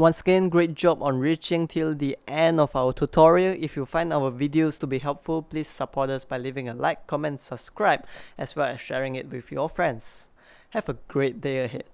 Once again, great job on reaching till the end of our tutorial. If you find our videos to be helpful, please support us by leaving a like, comment, subscribe, as well as sharing it with your friends. Have a great day ahead.